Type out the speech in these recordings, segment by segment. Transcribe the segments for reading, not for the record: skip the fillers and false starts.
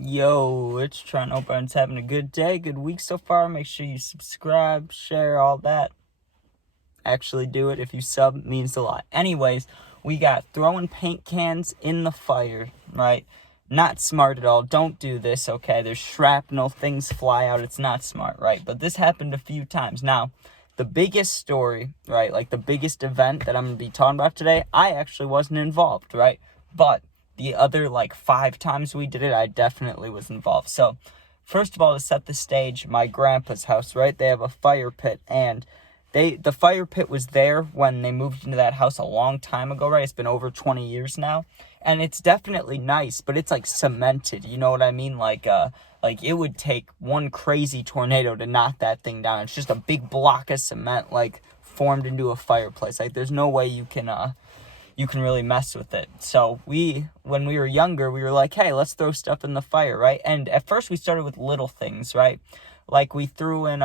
Yo, it's Trent. Hope everyone's having a good day, good week so far. Make sure you subscribe, share, all that. Actually do it. If you sub, it means a lot. Anyways, we got throwing paint cans in the fire, right? Not smart at all. Don't do this, okay? There's shrapnel, things fly out. It's not smart, right? But this happened a few times. Now, the biggest story, right? Like the biggest event that I'm going to be talking about today, I actually wasn't involved, right? But the other 5 times we did it, I definitely was involved. So, first of all, to set the stage, my grandpa's house, right? They have a fire pit, and the fire pit was there when they moved into that house a long time ago, right? It's been over 20 years now, and it's definitely nice, but it's cemented. You know what I mean? Like it would take one crazy tornado to knock that thing down. It's just a big block of cement formed into a fireplace. There's no way you can really mess with it. So when we were younger, we were like, hey, let's throw stuff in the fire, right? And at first we started with little things, right? We threw in,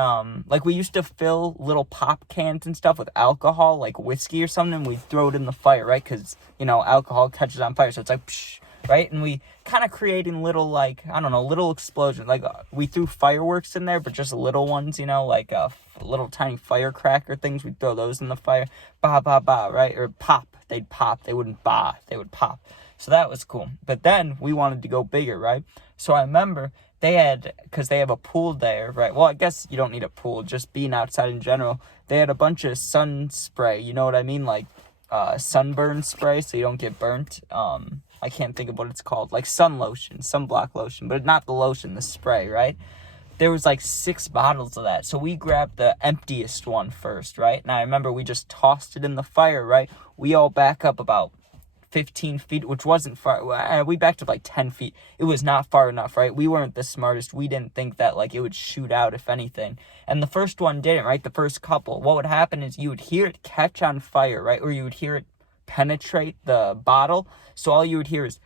we used to fill little pop cans and stuff with alcohol, like whiskey or something, and we'd throw it in the fire, right? Because, alcohol catches on fire, so it's psh, right? And we kind of creating little, little explosions. We threw fireworks in there, but just little ones, little tiny firecracker things. We'd throw those in the fire. Ba, ba, ba, right? Or pop. They'd pop. They wouldn't ba. They would pop. So that was cool. But then we wanted to go bigger, right? So I remember because they have a pool there, right? Well, I guess you don't need a pool, just being outside in general. They had a bunch of sun spray, you know what I mean? Sunburn spray so you don't get burnt. I can't think of what it's called. Sun lotion, sunblock lotion, but not the lotion, the spray, right? There was 6 bottles of that. So we grabbed the emptiest one first, right? And I remember we just tossed it in the fire, right? We all back up about 15 feet, which wasn't far. We backed up 10 feet. It was not far enough, right? We weren't the smartest. We didn't think that it would shoot out, if anything. And the first one didn't, right? The first couple. What would happen is you would hear it catch on fire, right? Or you would hear it penetrate the bottle. So all you would hear is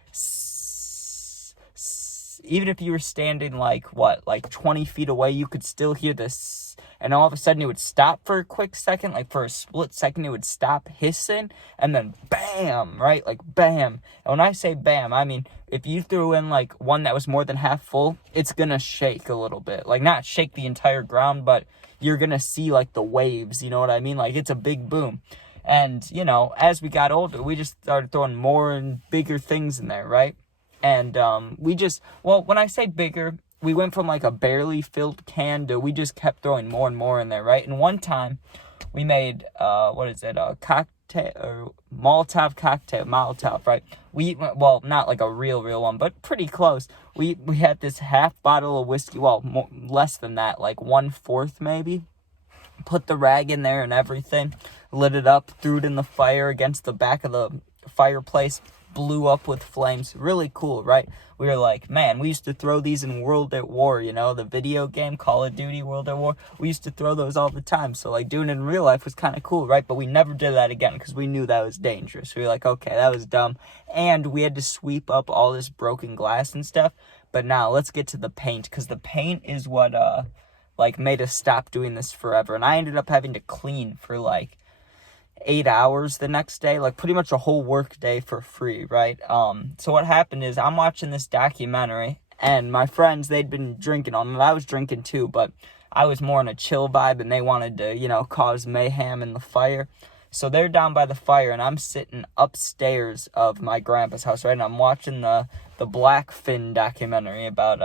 even if you were standing 20 feet away, you could still hear this. And all of a sudden it would stop for a quick second, for a split second it would stop hissing, and then bam, right? Bam. And when I say bam, I mean if you threw in one that was more than half full, it's gonna shake a little bit. Not shake the entire ground, but you're gonna see the waves, you know what I mean? It's a big boom. And, as we got older, we just started throwing more and bigger things in there, right? And when I say bigger, we went from a barely filled can to we just kept throwing more and more in there, right? And one time we made a cocktail or Molotov, right? Not a real one, but pretty close. We had this half bottle of whiskey, less than that, 1/4 maybe. Put the rag in there and everything, lit it up, threw it in the fire against the back of the fireplace, blew up with flames. Really cool, right? We were like, man, we used to throw these in World at War, the video game, Call of Duty, World at War. We used to throw those all the time. So, doing it in real life was kind of cool, right? But we never did that again because we knew that was dangerous. We were like, okay, that was dumb. And we had to sweep up all this broken glass and stuff. But now, let's get to the paint, because the paint is what, made us stop doing this forever. And I ended up having to clean for 8 hours the next day, pretty much a whole work day for free, right? So what happened is I'm watching this documentary, and my friends, they'd been drinking on it. I was drinking too, but I was more in a chill vibe, and they wanted to, cause mayhem in the fire. So they're down by the fire, and I'm sitting upstairs of my grandpa's house, right? And I'm watching the Blackfin documentary about,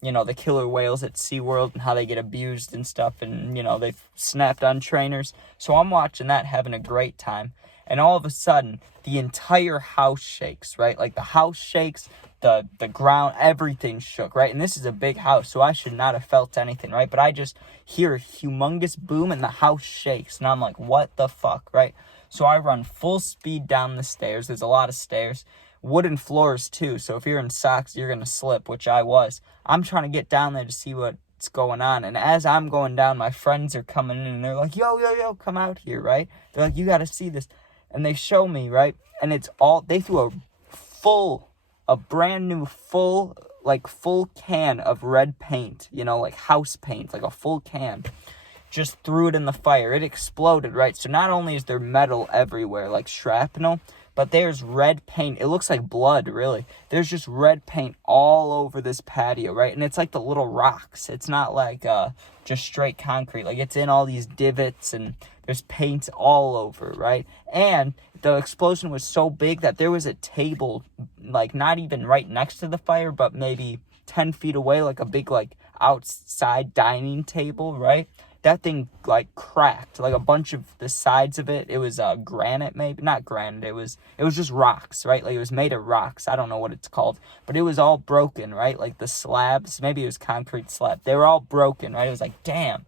the killer whales at SeaWorld and how they get abused and stuff, and, they've snapped on trainers. So I'm watching that, having a great time. And all of a sudden, the entire house shakes, right? The house shakes, the ground, everything shook, right? And this is a big house, so I should not have felt anything, right? But I just hear a humongous boom and the house shakes. And I'm like, what the fuck, right? So I run full speed down the stairs. There's a lot of stairs. Wooden floors, too. So if you're in socks, you're going to slip, which I was. I'm trying to get down there to see what's going on. And as I'm going down, my friends are coming in, and they're like, yo, come out here, right? They're like, you got to see this. And they show me, right? And they threw a brand new full can of red paint, house paint, a full can. Just threw it in the fire. It exploded, right? So not only is there metal everywhere, shrapnel, but there's red paint. It looks like blood, really. There's just red paint all over this patio, right? And it's like the little rocks. It's not like just straight concrete. Like, it's in all these divots, and there's paint all over, right? And the explosion was so big that there was a table, like, not even right next to the fire, but maybe 10 feet away, like a big, like, outside dining table, right? That thing, like, cracked. Like, a bunch of the sides of it, it was granite, maybe. Not granite, it was just rocks, right? Like, it was made of rocks. I don't know what it's called. But it was all broken, right? Like, the slabs, maybe it was concrete slab. They were all broken, right? It was like, damn,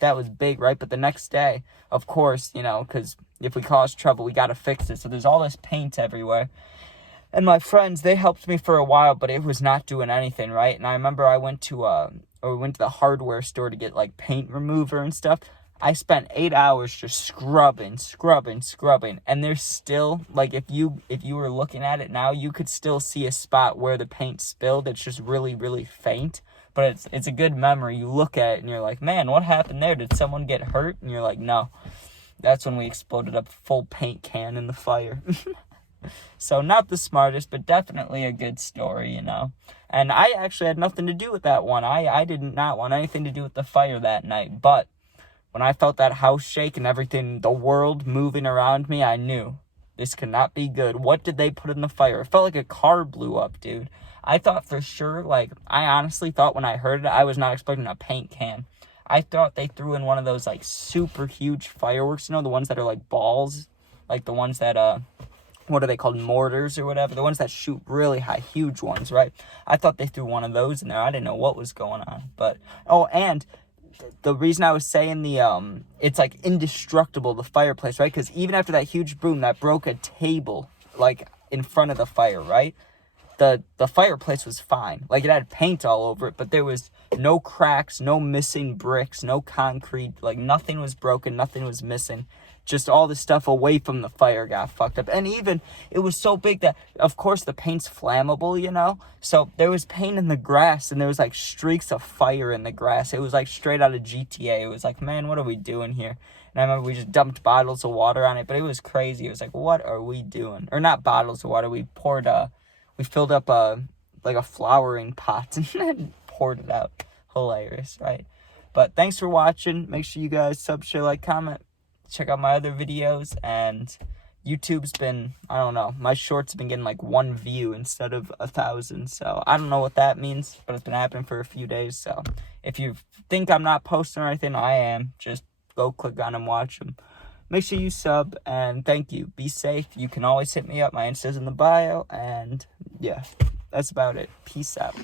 that was big, right? But the next day, of course, you know, because if we cause trouble, we got to fix it. So there's all this paint everywhere. And my friends, they helped me for a while, but it was not doing anything, right? And I remember I went to the hardware store to get, like, paint remover and stuff. I spent 8 hours just scrubbing. And there's still, like, if you were looking at it now, you could still see a spot where the paint spilled. It's just really, really faint. But it's a good memory. You look at it and you're like, man, what happened there? Did someone get hurt? And you're like, no. That's when we exploded a full paint can in the fire. So not the smartest, but definitely a good story, you know. And I actually had nothing to do with that one. I did not want anything to do with the fire that night. But when I felt that house shake and everything, the world moving around me, I knew this could not be good. What did they put in the fire? It felt like a car blew up, dude. I thought for sure, like, I honestly thought when I heard it, I was not expecting a paint can. I thought they threw in one of those, like, super huge fireworks, you know, the ones that are like balls, like the ones that, what are they called, mortars or whatever, the ones that shoot really high, huge ones, right? I thought they threw one of those in there. I didn't know what was going on, but, oh, and the reason I was saying it's like indestructible, the fireplace, right? Because even after that huge boom that broke a table, like, in front of the fire, right? The fireplace was fine. Like, it had paint all over it, but there was no cracks, no missing bricks, no concrete. Like, nothing was broken, nothing was missing. Just all the stuff away from the fire got fucked up. And even, it was so big that, of course, the paint's flammable, you know? So there was paint in the grass, and there was, like, streaks of fire in the grass. It was, like, straight out of GTA. It was like, man, what are we doing here? And I remember we just dumped bottles of water on it, but it was crazy. It was like, what are we doing? Or not bottles of water. We filled up a flowering pot and then poured it out. Hilarious, right? But thanks for watching. Make sure you guys sub, share, like, comment. Check out my other videos. And YouTube's been, I don't know, my shorts have been getting like 1 view instead of 1,000. So I don't know what that means, but it's been happening for a few days. So if you think I'm not posting or anything, I am. Just go click on them, watch them. Make sure you sub, and thank you. Be safe. You can always hit me up. My Insta's in the bio, and yeah, that's about it. Peace out.